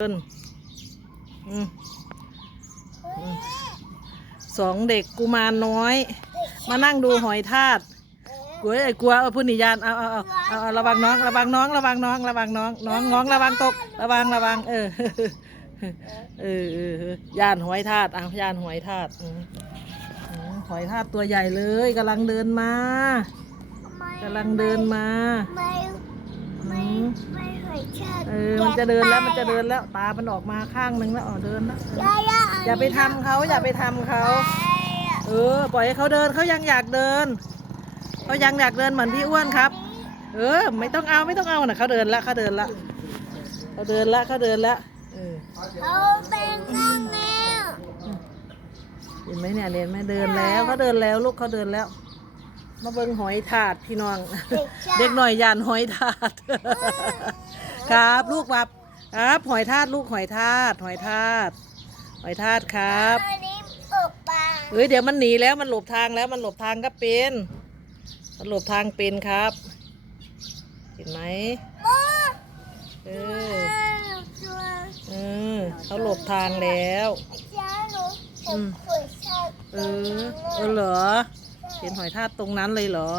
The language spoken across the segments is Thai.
เดินสองเด็กกุมารน้อย มานั่งดูหอยทากกลัวไอ้กลัวเอาพุนิยานเอาเอาเอาเอาระวังน้อง ระวังน้อง ระวังน้อง ระวังน้อง น้องน้องระวังตก ระวังระวัง เออเออยานหอยทากเอายานหอยทากอืมอืมหอยทากตัวใหญ่เลยกำลังเดินมากำลังเดินมา ไม่อืไม่มไม่หอยเชอเออ มันจะเดินแล้ว มันจะเดินแล้ว ตา มันออกมาข้างหนึ่งแล้วอ๋อเดินแล้ว ย่าย่าอย่าไปทำเขา อย่าไปทำเขา เออ ปล่อยให้เขาเดินเขายังอยากเดินเขายังอยากเดินเหมือนพี่อ้วนครับ เออ ไม่ต้องเอาไม่ต้องเอานะเขาเดินละเขาเดินละเขาเดินละเขาเดินละเออเขาเป็นงังแมว เห็นไหมเนี่ยเรียนไหมเดินแล้วเขาเดินแล้วลูกเขาเดินแล้ว มาเบิ่งหอยถาดพี่น้อง เด็กหน่อยยานหอยทาด ครับลูกครับครับ หอยทาดลูกหอยทาดหอยทาดหอยทาดครับอันนี้ปลูกปลาเฮ้ยเดี๋ยวมันหนีแล้วมันหลบทางแล้วมันหลบทางก็เป็นมันหลบทางเป็นครับ เห็นไหมโอ้เอเอออตัวเออเขาหลบทางแล้วจ้าหนูอืมหอยเชอเออเออเหรอ เห็นหอยทาดตรงนั้นเลยเหรอ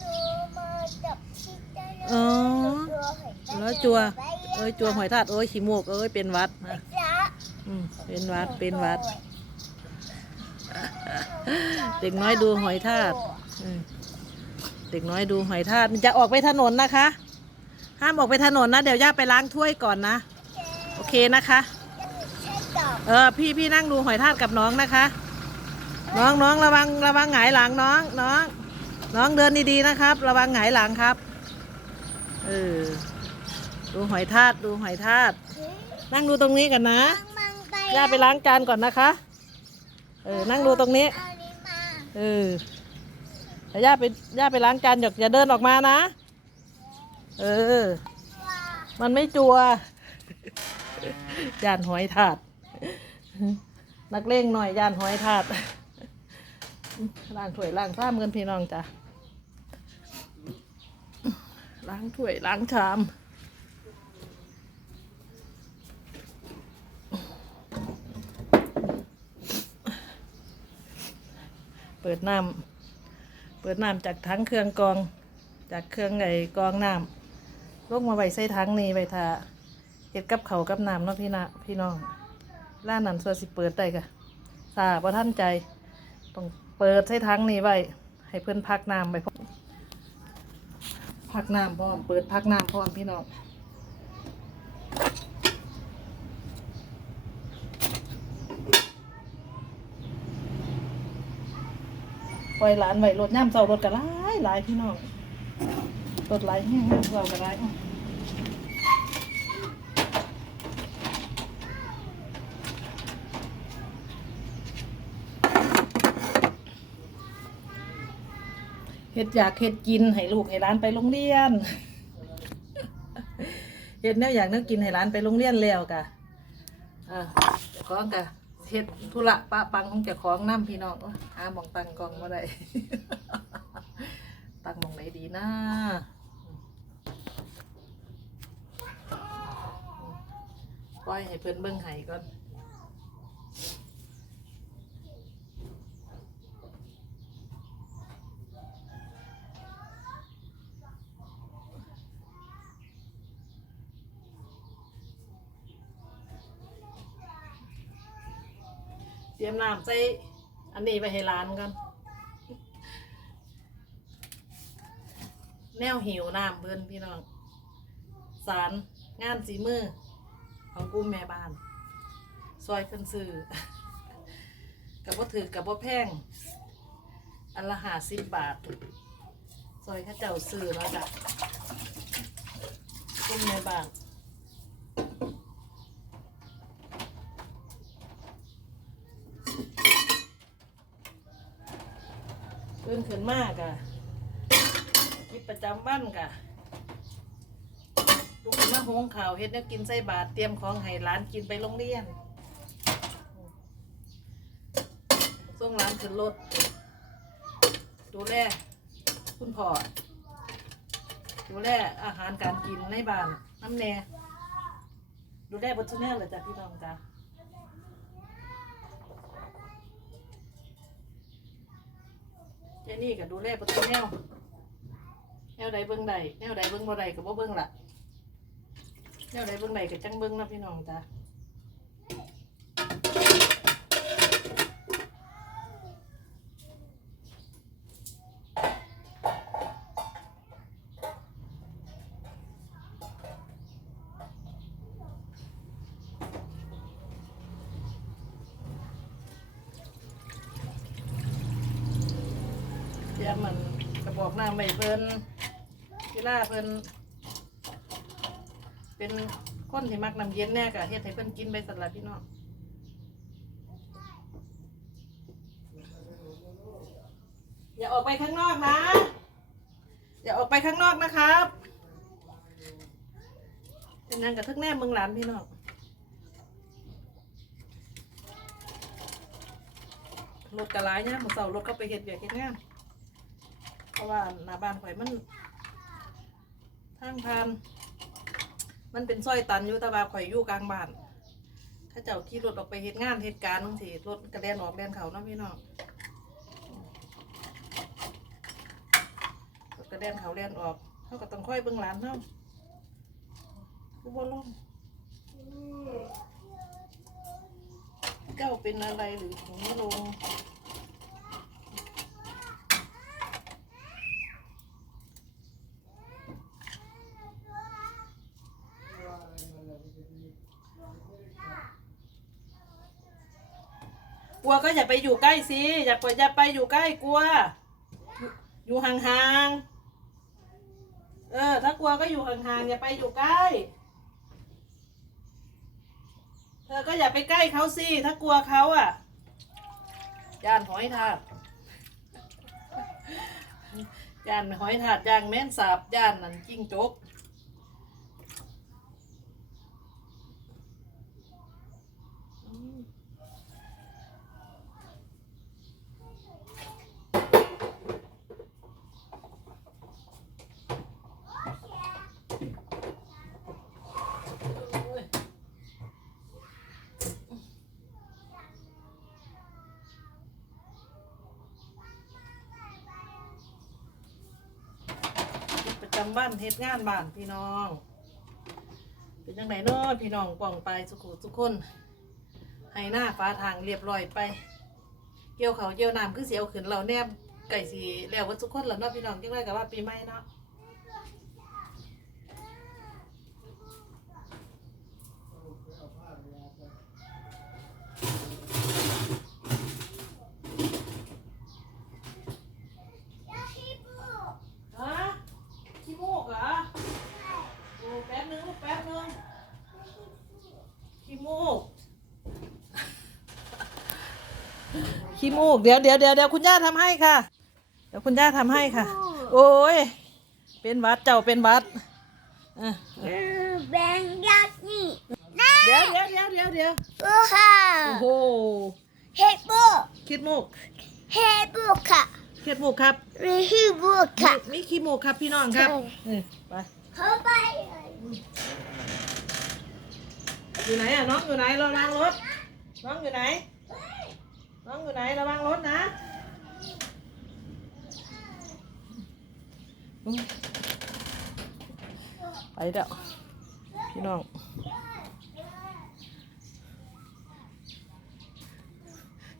หนูมาจับชิดได้เลยอ๋อตัวหอยทากแล้วจัว เอ้ย จัวหอยทาดเอ้ย ขี้มูกเอ้ย เป็นหวัดนะจ้าอืมเป็นหวัด เป็นหวัด เด็กน้อยดูหอยทากอืมเด็กน้อยดูหอยทากจะออกไปถนนนะคะ ห้ามออกไปถนนนะ เดี๋ยวย่าไปล้างถ้วยก่อนนะ โอเคนะคะใช่ดอกเออ พี่พี่นั่งดูหอยทากกับน้องนะคะ น้องน้องระวังระวังหงายหลังน้องน้องน้องเดินดีๆนะครับ ระวังหงายหลังครับเออดูหอยทากดูหอยทากนั่งดูตรงนี้กันนะมังไปย่าไปล้างจานก่อนนะคะเออนั่งดูตรงนี้เอานี้มาเออเดี๋ยวย่าไปย่าไปล้างจานอย่าอย่าเดินออกมานะ เออ มันไม่จัวย่านหอยถาด นักเลงหน่อยย่านหอยถาด ล้างถ้วยล้างชามเงินพี่น้องจ้ะล้างถ้วยล้างชามเปิดน้ำเปิดน้ำจากทั้งเครื่องกรอง จากเครื่องไอ้กรองน้ำลงมาไว้ใส่ทั้งนี้ไว้ทาเฮ็ดกับเขากับน้ำเนาะพี่นะพี่น้องร้านนั้นส่วนสิเปิดได้กะสาบ่ท่านใจต้อง เปิดใส่ทั้งนี้ไว้ ให้เพื่อนพักน้ำไปพักน้ำพร้อม เปิดพักน้ำพร้อมพี่น้องปล่อยหลานไว้รถย่ำเสารถก็หลายหลายพี่น้องรถหลายแห้งย่เสาก็หลาย เฮ็ดอยากเฮ็ดกินให้ลูกให้หลานไปโรงเรียนเฮ็ดแนวอยากแนวกินให้หลานไปโรงเรียนแล้วกะอ่าเจ้าของกะเฮ็ดธุระปะปังของเจ้าของน้ำพี่น้องอ๊ยหาหมองตังกองมาได้ตังมองไหนดีนะปล่อยให้เพิ่นเบิ่งไห้ก่อน รียมน้ำใส่อันนี้ไปให้ร้านก่อนแนวหิวน้ำเพื่อนพี่น้องสารงานสีมือของกลุ่มแม่บ้านซอยเพิ่นซื้อกับว่าถือกับว่าแพงอันละหาสิบบาทซอยข้าเจ้าซื้อแล้วจ้ะกลุ่มแม่บ้าน ตื่นขึ้นมากอะกิจประจำวันกะลูกขึ้นมาหงข้าวเฮ็ดแนวกินใส่บาตรเตรียมของให้ร้านกินไปโรงเรียนส่งร้านขึ้นรถดูแลคุณพ่อดูแลอาหารการกินในบ้านน้ำแน่ดูได้บนชแนลเลยจ้ะพี่น้องจ้ะ เจนี่ก็ดูแลประตูแนว แนวใดเบื้องใดแนวใดเบื้องบ่ใดก็บ่เบื้องละแนวใดเบื้องใดก็จังเบื้องนะพี่น้องจ้ะ มันกระบอกน้ำไว้เพิ่นเวลาเพิ่นเป็นคนที่มักน้ำเย็นแน่ก็เฮ็ดให้เพิ่นกินไปสัตว์ละพี่น้องอย่าออกไปข้างนอกนะ อย่าออกไปข้างนอกนะครับเป็นยังกับทึกแน่มืองหลานพี่น้องรถกระไรเนี่ยหมูเสารถก็ไปเห็ดเบียกเห็ดงาน เพราะว่าหน้าบ้านข่อยมันทางพาน มันเป็นซอยตันอยู่แต่ว่าข่อยอยู่กลางบ้านถ้าเจ้าขี่รถออกไปเห็ดงานเหตุการณ์บางทีรถกระเด็นออกแดนเขาเนาะพี่น้องรถกระเด็นเขาเลียนออกเขาก็ต้องค่อยเบิ่งหลานเนาะกูบ่ลงเจ้าเป็นอะไรหรือถึงไม่ลง ลัวก็อย่าไปอยู่ใกล้สิอย่าไปอย่าไปอยู่ใกล้กลัว อยู่ห่างๆ เออ ถ้ากลัวก็อยู่ห่างๆ อย่าไปอยู่ใกล้ เธอก็อย่าไปใกล้เขาสิ ถ้ากลัวเขาอะย่านหอยทากย่านหอยทากย่างแม่นสาบย่านนั่นจิ้งจก ประ จำบ้านเฮ็ดงานบ้านพี่น้อง เป็นยังไงเนาะพี่น้องกล่องไปสุขุทุกคนให้หน้าฟ้าทางเรียบร้อยไป เกี่ยวเขาเกี่ยวน้ำคือเสียวขืนเราแนบไก่สีแล้วว่าทุกคนแล้วเนาะพี่น้องจังไรกับว่าปีใหม่เนาะฮะขี้มูกเหรอโอ้แป๊บนึงลูกแป๊บนึงขี้มูก ขี้มูก เดี๋ยวเดี๋ยวเดี๋ยวเดี๋ยวคุณย่าทำให้ค่ะ เดี๋ยวคุณย่าทำให้ค่ะ โอ้ย เป็นหวัดเจ้าเป็นหวัดอะแบงยักษ์นี่เดี๋ยวเดี๋ยวเดี๋ยวเดี๋ยวเดี๋ยวโอ้ค่ะโอ้โหเฮ็ดบุกคิดมูกเฮ็ดบุกค่ะคิดมูกครับรีฮิบุกค่ะมีมีขี้มูกครับพี่น้องครับใช่เออไป เข้าไปอยู่ไหนอะน้องอยู่ไหนระวังรถน้องอยู่ไหน น้องอยู่ไหนระวังรถนะไปเด้อพี่น้อง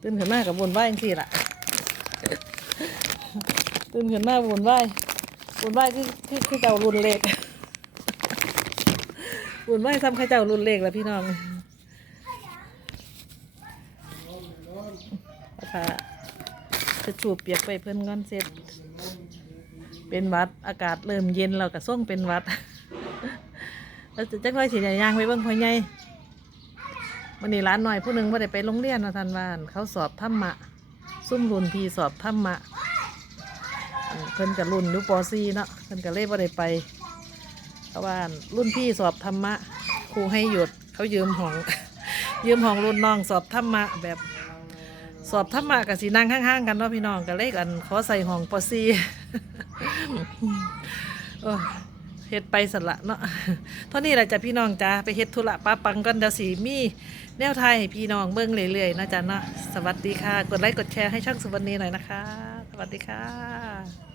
ตื่นขึ้นมากับวนไหวจังสี่ล่ะตื่นขึ้นมาวนไหววนไหวคือคือคือเจ้ารุนเล็กวนไหวซ้ำใครเจ้ารุนเล็กแล้วพี่น้อง เอาผ้าจะจูบเปียกไปเพื่อนก้อนเสร็จ เป็นวัดอากาศเริ่มเย็นเราก็ส่งเป็นวัดแล้วจะจักหน้อยสิย่างไปเบิ่งพ่อใหญ่วันนี้ร้านหน่อยผู้หนึ่งว่าได้ไปโรงเรียนนะทันวันเขาสอบธรรมะ ซุ่มรุ่นพี่สอบธรรมะเพิ่นกับรุ่นยู่ป .4 เนาะเพิ่นก็เลยบ่ได้ไปเพราะว่านรุ่นพี่สอบธรรมะครูให้หยุดเขายืมห้อง ยืมห้องรุ่นน้องสอบธรรมะแบบ สอบธรรมะกับสีนั่งข้างๆกันเนาะพี่น้องกันเลขกันขอใส่ห้องปอซีเฮ็ดไปสละเนาะเท่านี้แหละจ้ะพี่น้องจ้าไปเฮ็ดธุระป้าปังกันเดี๋ยวสีมีแนวไทยให้พี่น้องเบิ่งเรื่อยๆนะจ้ะเนาะสวัสดีค่ะ กดไลค์กดแชร์ให้ช่องสุวรรณีหน่อยนะคะ สวัสดีค่ะ